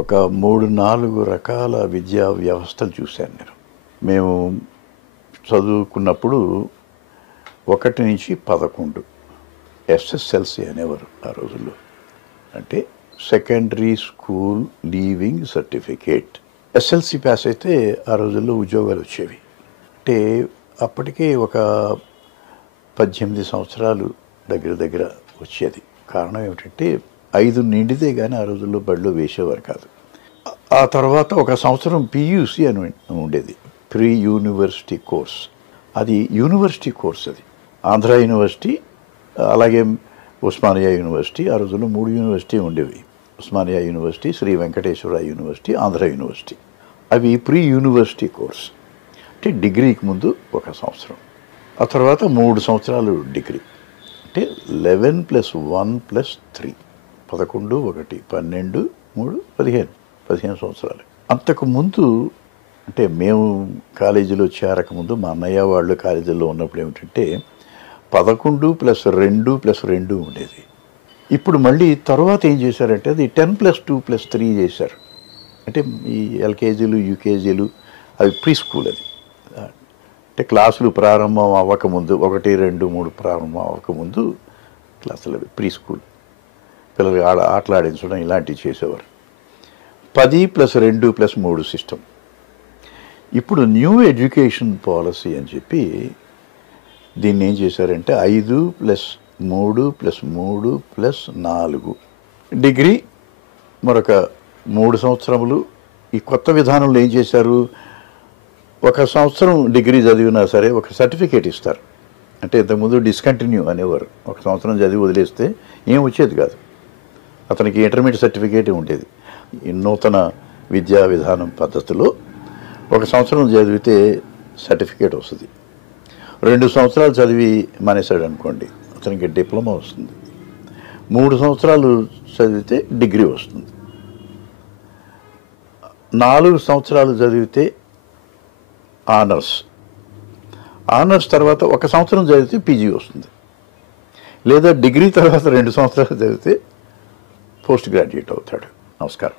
ఒక 3-4 రకాల విద్యా వ్యవస్థలు చూశాను నేను. మేము చదువుకున్నప్పుడు 1 నుంచి 11 ఎస్ఎస్ఎల్సి అనేవారు ఆ రోజుల్లో. అంటే secondary school leaving certificate. SLC pass అయితే ఆ రోజుల్లో ఉద్యోగాలు వచ్చేవి. అంటే అప్పటికే ఒక 18 సంవత్సరాలు దగ్గర వచ్చేది. కారణం ఏమిటంటే 5 నిండితే కానీ ఆ రోజుల్లో బడిలో వేసేవారు కాదు. ఆ తర్వాత ఒక సంవత్సరం పియూసి అని ఉండేది, ప్రీ యూనివర్సిటీ కోర్స్. అది యూనివర్సిటీ కోర్స్. అది ఆంధ్ర యూనివర్సిటీ, అలాగే ఉస్మానియా యూనివర్సిటీ. ఆ రోజుల్లో 3 యూనివర్సిటీ ఉండేవి: Osmania university, Sri Venkateswara university, Andhra university. అవి ప్రీ యూనివర్సిటీ కోర్స్. అంటే డిగ్రీకి ముందు 1 సంవత్సరం, ఆ తర్వాత 3 సంవత్సరాలు డిగ్రీ. అంటే 11 + 1 + 3 11, 1, 12, 3, 15 సంవత్సరాలు. అంతకుముందు అంటే మేము కాలేజీలో చేరకముందు మా అన్నయ్య వాళ్ళు కాలేజీలో ఉన్నప్పుడు ఏమిటంటే 11 + 2 + 2 ఉండేది. ఇప్పుడు మళ్ళీ తర్వాత ఏం చేశారంటే అది 10 + 2 + 3 చేశారు. అంటే ఈ ఎల్కేజీలు యూకేజీలు అవి ప్రీ స్కూల్. అది అంటే క్లాసులు ప్రారంభం అవ్వకముందు 1, 2, 3 ప్రారంభం అవ్వకముందు క్లాసులు అవి ప్రీ స్కూల్. పిల్లలు ఆటలాడించడం ఇలాంటివి చేసేవారు. 10 + 2 + 3 సిస్టమ్. ఇప్పుడు న్యూ ఎడ్యుకేషన్ పాలసీ అని చెప్పి దీన్ని ఏం చేశారంటే 5 + 3 + 3 + 4 డిగ్రీ, మరొక 3 సంవత్సరములు. ఈ కొత్త విధానంలో ఏం చేశారు, 1 సంవత్సరం డిగ్రీ చదివినా సరే ఒక సర్టిఫికేట్ ఇస్తారు. అంటే ఇంతకుముందు డిస్కంటిన్యూ అనేవారు. 1 సంవత్సరం చదివి వదిలేస్తే ఏం వచ్చేది కాదు, అతనికి ఇంటర్మీడియట్ సర్టిఫికేటే ఉండేది. ఈ నూతన విద్యా విధానం పద్ధతిలో 1 సంవత్సరం చదివితే సర్టిఫికేట్ వస్తుంది. 2 సంవత్సరాలు చదివి మానేశాడు అనుకోండి, అతనికి డిప్లొమా వస్తుంది. 3 సంవత్సరాలు చదివితే డిగ్రీ వస్తుంది. 4 సంవత్సరాలు చదివితే ఆనర్స్ తర్వాత 1 సంవత్సరం చదివితే పీజీ వస్తుంది. లేదా డిగ్రీ తర్వాత 2 సంవత్సరాలు చదివితే పోస్ట్ గ్రాడ్యుయేట్ అవుతాడు. నమస్కారం.